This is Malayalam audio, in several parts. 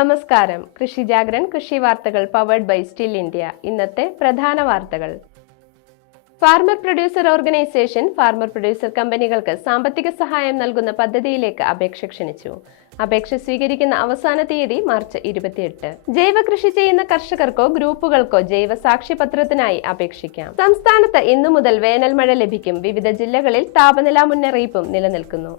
നമസ്കാരം. കൃഷി ജാഗ്രൻ കൃഷി വാർത്തകൾ പവേർഡ് ബൈ സ്റ്റിൽ ഇന്ത്യ ഇന്നത്തെ പ്രധാന വാർത്തകൾ. Farmer producer organisation farmer producer കമ്പനികൾക്ക് സാമ്പത്തിക സഹായം നൽകുന്ന പദ്ധതിയിലേക്ക് അപേക്ഷ ക്ഷണിച്ചു. അപേക്ഷ സ്വീകരിക്കുന്ന അവസാന തീയതി മാർച്ച് ഇരുപത്തിയെട്ട്. ജൈവ കൃഷി ചെയ്യുന്ന കർഷകർക്കോ ഗ്രൂപ്പുകൾക്കോ ജൈവ സാക്ഷ്യപത്രത്തിനായി അപേക്ഷിക്കാം. സംസ്ഥാനത്ത് ഇന്നു മുതൽ വേനൽ മഴ ലഭിക്കും. വിവിധ ജില്ലകളിൽ താപനില മുന്നറിയിപ്പും നിലനിൽക്കുന്നു.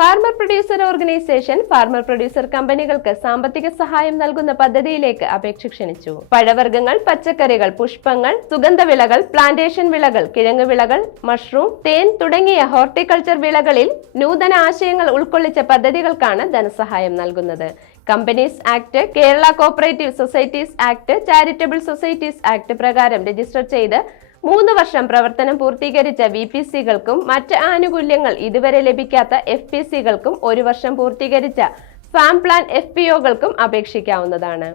Farmer producer organisation farmer producer കമ്പനികൾക്ക് സാമ്പത്തിക സഹായം നൽകുന്ന പദ്ധതിയിലേക്ക് അപേക്ഷ ക്ഷണിച്ചു. പഴവർഗങ്ങൾ പച്ചക്കറികൾ പുഷ്പങ്ങൾ സുഗന്ധവിളകൾ പ്ലാന്റേഷൻ വിളകൾ കിഴങ്ങ് വിളകൾ മഷ്റൂം തേൻ തുടങ്ങിയ ഹോർട്ടിക്കൾച്ചർ വിളകളിൽ നൂതന ആശയങ്ങൾ ഉൾക്കൊള്ളിച്ച പദ്ധതികൾക്കാണ് ധനസഹായം നൽകുന്നത്. Companies act Kerala cooperative societies act charitable societies act പ്രകാരം രജിസ്റ്റർ ചെയ്ത് മൂന്ന് വർഷം പ്രവർത്തനം പൂർത്തീകരിച്ച വി പി സികൾക്കും മറ്റ് ആനുകൂല്യങ്ങൾ ഇതുവരെ ലഭിക്കാത്ത എഫ് പി സികൾക്കും ഒരു വർഷം പൂർത്തീകരിച്ച ഫാം പ്ലാൻ എഫ് പി ഒകൾക്കും അപേക്ഷിക്കാവുന്നതാണ്.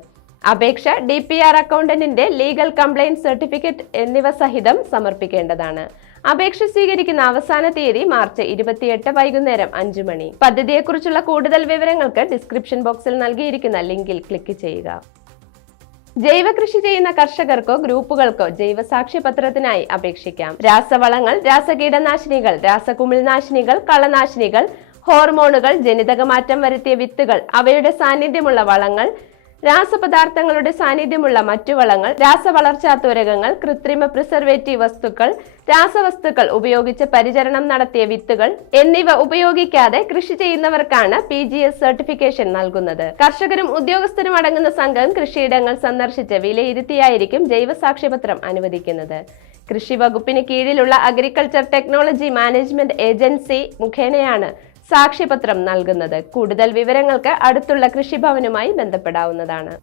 അപേക്ഷ ഡി പി ആർ അക്കൗണ്ടന്റിന്റെ ലീഗൽ കംപ്ലൈന്റ് സർട്ടിഫിക്കറ്റ് എന്നിവ സഹിതം സമർപ്പിക്കേണ്ടതാണ്. അപേക്ഷ സ്വീകരിക്കുന്ന അവസാന തീയതി മാർച്ച് ഇരുപത്തിയെട്ട് വൈകുന്നേരം അഞ്ചു മണി. പദ്ധതിയെക്കുറിച്ചുള്ള കൂടുതൽ വിവരങ്ങൾക്ക് ഡിസ്ക്രിപ്ഷൻ ബോക്സിൽ നൽകിയിരിക്കുന്ന ലിങ്കിൽ ക്ലിക്ക് ചെയ്യുക. ജൈവ കൃഷി ചെയ്യുന്ന കർഷകർക്കോ ഗ്രൂപ്പുകൾക്കോ ജൈവ സാക്ഷ്യപത്രത്തിനായി അപേക്ഷിക്കാം. രാസവളങ്ങൾ രാസകീടനാശിനികൾ രാസകുമിൾനാശിനികൾ കളനാശിനികൾ ഹോർമോണുകൾ ജനിതകമാറ്റം വരുത്തിയ വിത്തുകൾ അവയുടെ സാന്നിധ്യമുള്ള വളങ്ങൾ രാസപദാർത്ഥങ്ങളുടെ സാന്നിധ്യമുള്ള മറ്റു വളങ്ങൾ രാസവളർച്ചാ തുരകങ്ങൾ കൃത്രിമ പ്രിസർവേറ്റീവ് വസ്തുക്കൾ രാസവസ്തുക്കൾ ഉപയോഗിച്ച് പരിചരണം നടത്തിയ വിത്തുകൾ എന്നിവ ഉപയോഗിക്കാതെ കൃഷി ചെയ്യുന്നവർക്കാണ് പി ജി എസ് സർട്ടിഫിക്കേഷൻ നൽകുന്നത്. കർഷകരും ഉദ്യോഗസ്ഥരും അടങ്ങുന്ന സംഘം കൃഷിയിടങ്ങൾ സന്ദർശിച്ച് വിലയിരുത്തിയായിരിക്കും ജൈവ സാക്ഷ്യപത്രം അനുവദിക്കുന്നത്. കൃഷി വകുപ്പിന് കീഴിലുള്ള അഗ്രികൾച്ചർ ടെക്നോളജി മാനേജ്മെന്റ് ഏജൻസി മുഖേനയാണ് സാക്ഷ്യപത്രം നൽകുന്നത്. കൂടുതൽ വിവരങ്ങൾക്ക് അടുത്തുള്ള കൃഷിഭവനുമായി ബന്ധപ്പെടാവുന്നതാണ്.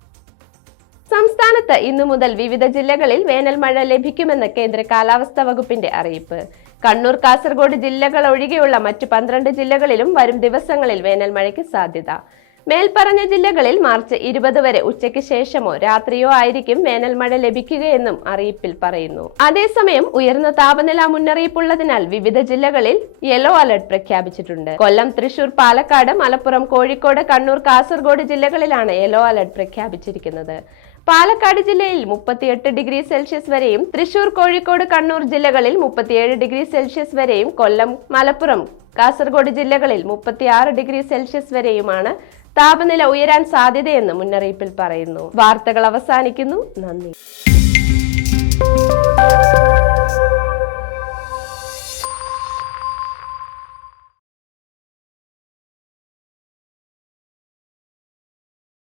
സംസ്ഥാനത്ത് ഇന്നു മുതൽ വിവിധ ജില്ലകളിൽ വേനൽ മഴ ലഭിക്കുമെന്ന് കേന്ദ്ര കാലാവസ്ഥാ വകുപ്പിന്റെ അറിയിപ്പ്. കണ്ണൂർ കാസർഗോഡ് ജില്ലകൾ ഒഴികെയുള്ള മറ്റ് പന്ത്രണ്ട് ജില്ലകളിലും വരും ദിവസങ്ങളിൽ വേനൽ മഴയ്ക്ക് സാധ്യത. മേൽപ്പറഞ്ഞ ജില്ലകളിൽ മാർച്ച് ഇരുപത് വരെ ഉച്ചയ്ക്ക് ശേഷമോ രാത്രിയോ ആയിരിക്കും വേനൽ മഴ ലഭിക്കുകയെന്നും അറിയിപ്പിൽ പറയുന്നു. അതേസമയം ഉയർന്ന താപനില മുന്നറിയിപ്പുള്ളതിനാൽ വിവിധ ജില്ലകളിൽ യെല്ലോ അലർട്ട് പ്രഖ്യാപിച്ചിട്ടുണ്ട്. കൊല്ലം തൃശൂർ പാലക്കാട് മലപ്പുറം കോഴിക്കോട് കണ്ണൂർ കാസർഗോഡ് ജില്ലകളിലാണ് യെല്ലോ അലർട്ട് പ്രഖ്യാപിച്ചിരിക്കുന്നത്. പാലക്കാട് ജില്ലയിൽ മുപ്പത്തിയെട്ട് ഡിഗ്രി സെൽഷ്യസ് വരെയും തൃശൂർ കോഴിക്കോട് കണ്ണൂർ ജില്ലകളിൽ മുപ്പത്തിയേഴ് ഡിഗ്രി സെൽഷ്യസ് വരെയും കൊല്ലം മലപ്പുറം കാസർഗോഡ് ജില്ലകളിൽ മുപ്പത്തിയാറ് ഡിഗ്രി സെൽഷ്യസ് വരെയുമാണ് താപനില ഉയരാൻ സാധ്യതയെന്ന് മുന്നറിയിപ്പിൽ പറയുന്നു. വാർത്തകൾ അവസാനിക്കുന്നു. നന്ദി.